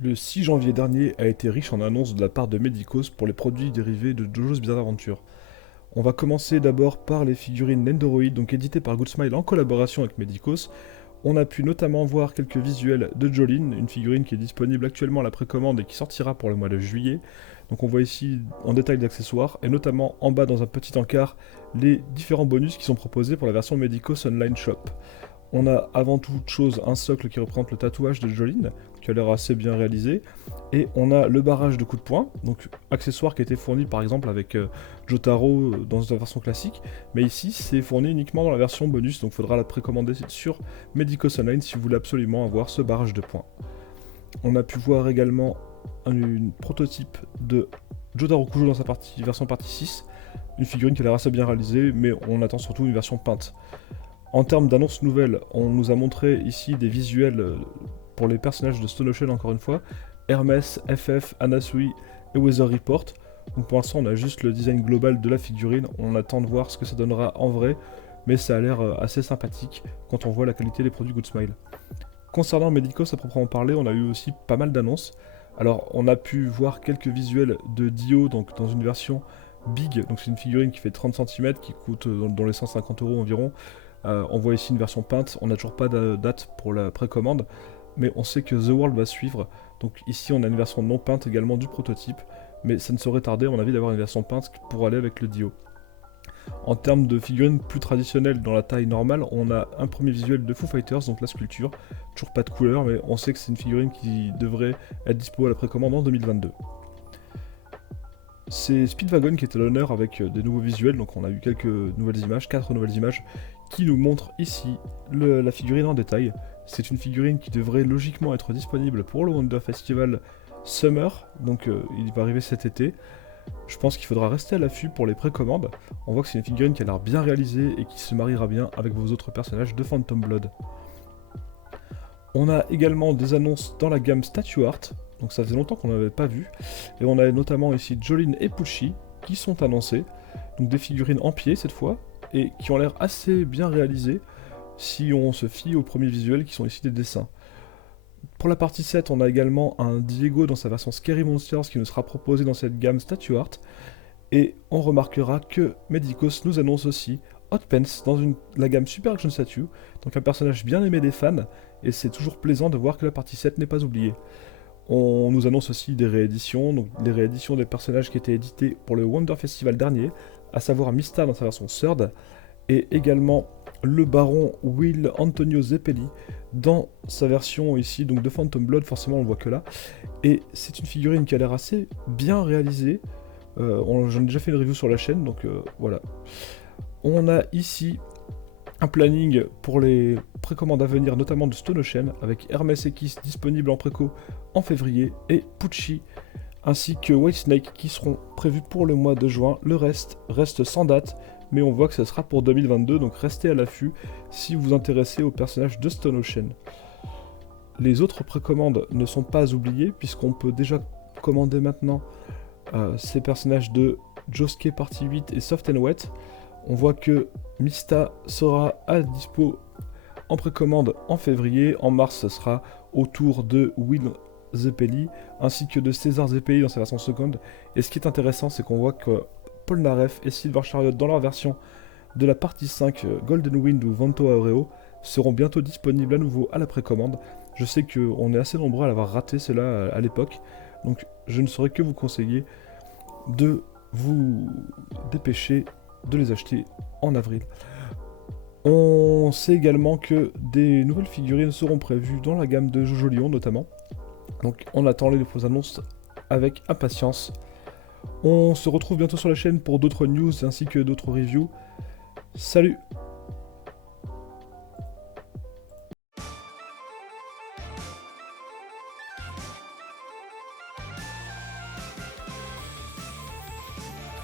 Le 6 janvier dernier a été riche en annonces de la part de Medicos pour les produits dérivés de JoJo's Bizarre Adventure. On va commencer d'abord par les figurines Nendoroid, donc éditées par Good Smile en collaboration avec Medicos. On a pu notamment voir quelques visuels de Jolene, une figurine qui est disponible actuellement à la précommande et qui sortira pour le mois de juillet. Donc on voit ici en détail d'accessoires, et notamment en bas dans un petit encart, les différents bonus qui sont proposés pour la version Medicos Online Shop. On a avant toute chose un socle qui représente le tatouage de Jolene, qui a l'air assez bien réalisé, et on a le barrage de coups de poing, donc accessoire qui a été fourni par exemple avec Jotaro dans sa version classique, mais ici c'est fourni uniquement dans la version bonus, donc il faudra la précommander sur Medicos Online si vous voulez absolument avoir ce barrage de poing. On a pu voir également un prototype de Jotaro Kujo dans sa version partie 6, une figurine qui a l'air assez bien réalisée, mais on attend surtout une version peinte. En termes d'annonces nouvelles, on nous a montré ici des visuels pour les personnages de Stone Ocean encore une fois, Hermès, FF, Anasui et Weather Report. Donc pour l'instant on a juste le design global de la figurine, on attend de voir ce que ça donnera en vrai, mais ça a l'air assez sympathique quand on voit la qualité des produits Good Smile. Concernant Medicos à proprement parler, on a eu aussi pas mal d'annonces. Alors on a pu voir quelques visuels de Dio, donc dans une version Big, donc c'est une figurine qui fait 30 cm, qui coûte dans les 150 € environ. On voit ici une version peinte, on n'a toujours pas de date pour la précommande, mais on sait que The World va suivre, donc ici on a une version non peinte également du prototype, mais ça ne saurait tarder à mon avis d'avoir une version peinte pour aller avec le Dio. En termes de figurines plus traditionnelles dans la taille normale, on a un premier visuel de Foo Fighters, donc la sculpture, toujours pas de couleur, mais on sait que c'est une figurine qui devrait être dispo à la précommande en 2022. C'est Speedwagon qui est à l'honneur avec des nouveaux visuels, donc on a eu quelques nouvelles images, 4 nouvelles images, qui nous montrent ici la figurine en détail. C'est une figurine qui devrait logiquement être disponible pour le Wonder Festival Summer, donc il va arriver cet été. Je pense qu'il faudra rester à l'affût pour les précommandes. On voit que c'est une figurine qui a l'air bien réalisée et qui se mariera bien avec vos autres personnages de Phantom Blood. On a également des annonces dans la gamme Statue Art, donc ça faisait longtemps qu'on n'avait pas vu. Et on a notamment ici Jolene et Pucci qui sont annoncés, donc des figurines en pied cette fois, et qui ont l'air assez bien réalisées si on se fie aux premiers visuels qui sont ici des dessins. Pour la partie 7, on a également un Diego dans sa version Scary Monsters qui nous sera proposé dans cette gamme Statue Art, et on remarquera que Medicos nous annonce aussi Hot Pants dans la gamme Super Action Statue, donc un personnage bien aimé des fans, et c'est toujours plaisant de voir que la partie 7 n'est pas oubliée. On nous annonce aussi des rééditions, donc les rééditions des personnages qui étaient édités pour le Wonder Festival dernier, à savoir Mista dans sa version Third, et également le baron Will Antonio Zeppeli dans sa version ici, donc de Phantom Blood, forcément on le voit que là, et c'est une figurine qui a l'air assez bien réalisée. J'en ai déjà fait une review sur la chaîne, donc voilà. On a ici un planning pour les précommandes à venir, notamment de Stone Ocean, avec Hermès et Kiss disponibles en préco en février, et Pucci, ainsi que Whitesnake qui seront prévus pour le mois de juin. Le reste sans date, mais on voit que ce sera pour 2022, donc restez à l'affût si vous vous intéressez aux personnages de Stone Ocean. Les autres précommandes ne sont pas oubliées, puisqu'on peut déjà commander maintenant ces personnages de Josuke Partie 8 et Soft and Wet. On voit que Mista sera à dispo en précommande en février. En mars, ce sera autour de Will Zeppeli ainsi que de César Zeppeli dans sa version seconde. Et ce qui est intéressant, c'est qu'on voit que Paul Naref et Silver Chariot dans leur version de la partie 5 Golden Wind ou Vento Aureo seront bientôt disponibles à nouveau à la précommande. Je sais qu'on est assez nombreux à l'avoir raté cela à l'époque, donc je ne saurais que vous conseiller de vous dépêcher de les acheter en avril. On sait également que des nouvelles figurines seront prévues dans la gamme de Jojo Lion notamment. Donc on attend les annonces avec impatience. On se retrouve bientôt sur la chaîne pour d'autres news ainsi que d'autres reviews. Salut!